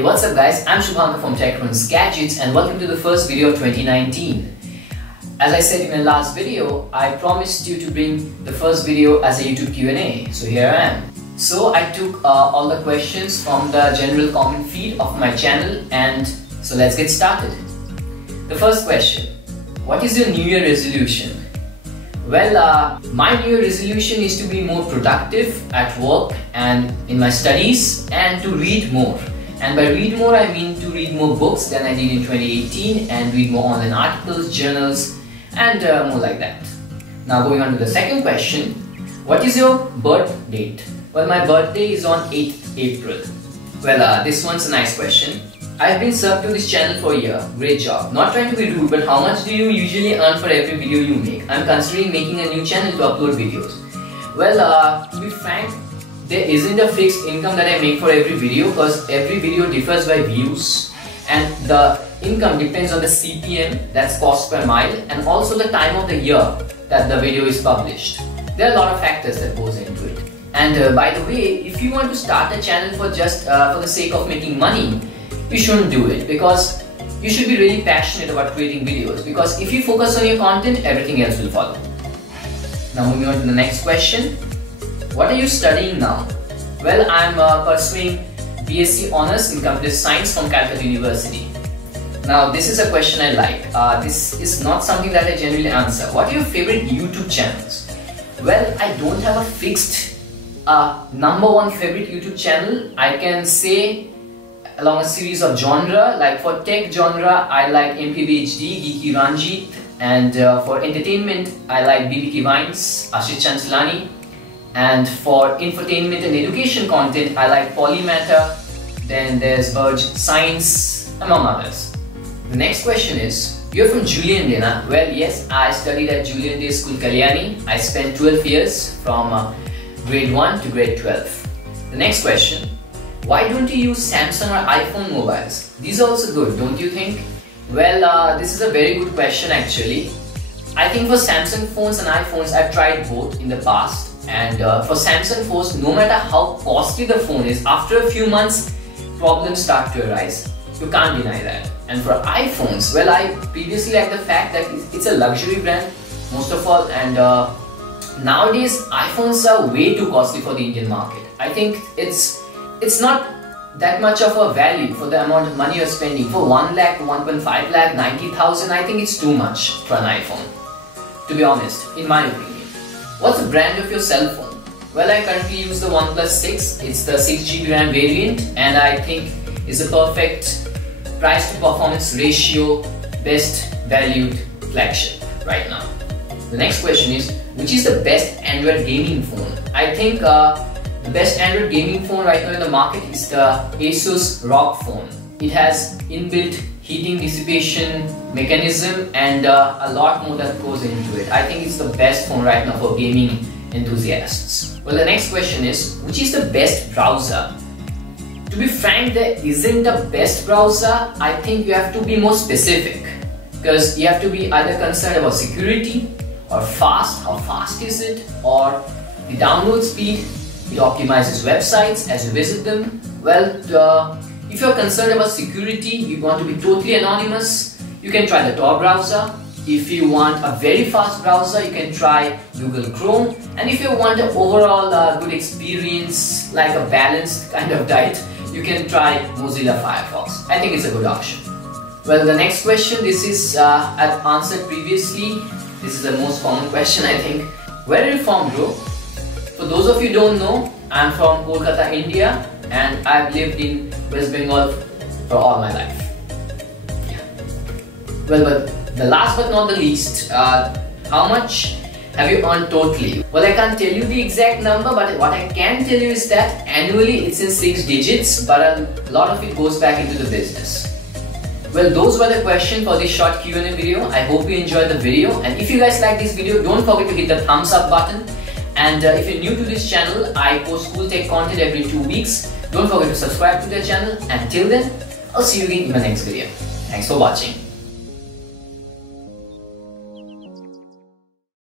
Hey, what's up guys, I'm Shubhankar from TechRunsGadgets and welcome to the first video of 2019. As I said in my last video, I promised you to bring the first video as a YouTube Q&A, so here I am. So I took all the questions from the general comment feed of my channel, and so let's get started. The first question, what is your New Year resolution? Well, my New Year resolution is to be more productive at work and in my studies and to read more. And by read more, I mean to read more books than I did in 2018 and read more online articles, journals and more like that. Now going on to the second question, what is your birth date? Well, my birthday is on 8th April. Well, this one's a nice question. I've been subbed to this channel for a year. Great job. Not trying to be rude, but how much do you usually earn for every video you make? I'm considering making a new channel to upload videos. Well, to be frank, there isn't a fixed income that I make for every video because every video differs by views and the income depends on the CPM, that's cost per mile, and also the time of the year that the video is published. There are a lot of factors that goes into it. And by the way, if you want to start a channel for just for the sake of making money, you shouldn't do it, because you should be really passionate about creating videos, because if you focus on your content, everything else will follow. Now moving on to the next question. What are you studying now? Well, I'm pursuing BSc Honours in Computer Science from Calcutta University. Now this is a question I like. This is not something that I generally answer. What are your favorite YouTube channels? Well, I don't have a fixed number one favorite YouTube channel. I can say along a series of genre, like for tech genre, I like MPBHD, Geeky Ranjit, and for entertainment, I like BBK Vines, Ashish Chanchalani. And for infotainment and education content, I like Polymatter, then there's Verge Science, among others. The next question is, you're from Julian Day, na? Well, yes, I studied at Julian Day School, Kalyani. I spent 12 years from grade 1 to grade 12. The next question, why don't you use Samsung or iPhone mobiles? These are also good, don't you think? Well, this is a very good question actually. I think for Samsung phones and iPhones, I've tried both in the past. And for Samsung phones, no matter how costly the phone is, after a few months, problems start to arise. You can't deny that. And for iPhones, well, I previously liked the fact that it's a luxury brand, most of all, and nowadays iPhones are way too costly for the Indian market. I think it's not that much of a value for the amount of money you're spending. For 1 lakh, 1.5 lakh, 90,000, I think it's too much for an iPhone, to be honest, in my opinion. What's the brand of your cell phone? Well, I currently use the OnePlus 6. It's the 6GB RAM variant, and I think it's a perfect price to performance ratio, best valued flagship right now. The next question is, which is the best Android gaming phone? I think the best Android gaming phone right now in the market is the Asus ROG phone. It has inbuilt heating dissipation mechanism and a lot more that goes into it. I think it's the best phone right now for gaming enthusiasts. Well, the next question is, which is the best browser? To be frank, there isn't a best browser. I think you have to be more specific, because you have to be either concerned about security or fast, how fast is it, or the download speed. It optimizes websites as you visit them. Well, if you're concerned about security, you want to be totally anonymous, you can try the Tor browser. If you want a very fast browser, you can try Google Chrome. And if you want an overall good experience, like a balanced kind of diet, you can try Mozilla Firefox. I think it's a good option. Well, the next question, this is I've answered previously. This is the most common question, I think. Where are you from, bro? For those of you who don't know, I'm from Kolkata, India, and I've lived in West Bengal for all my life. Yeah. Well, but the last but not the least, how much have you earned totally? Well, I can't tell you the exact number, but what I can tell you is that annually it's in 6 digits, but a lot of it goes back into the business. Well, those were the questions for this short Q&A video. I hope you enjoyed the video, and if you guys like this video, don't forget to hit the thumbs up button. And if you're new to this channel, I post cool tech content every 2 weeks. Don't forget to subscribe to the channel, and till then, I'll see you again in my next video. Thanks for watching.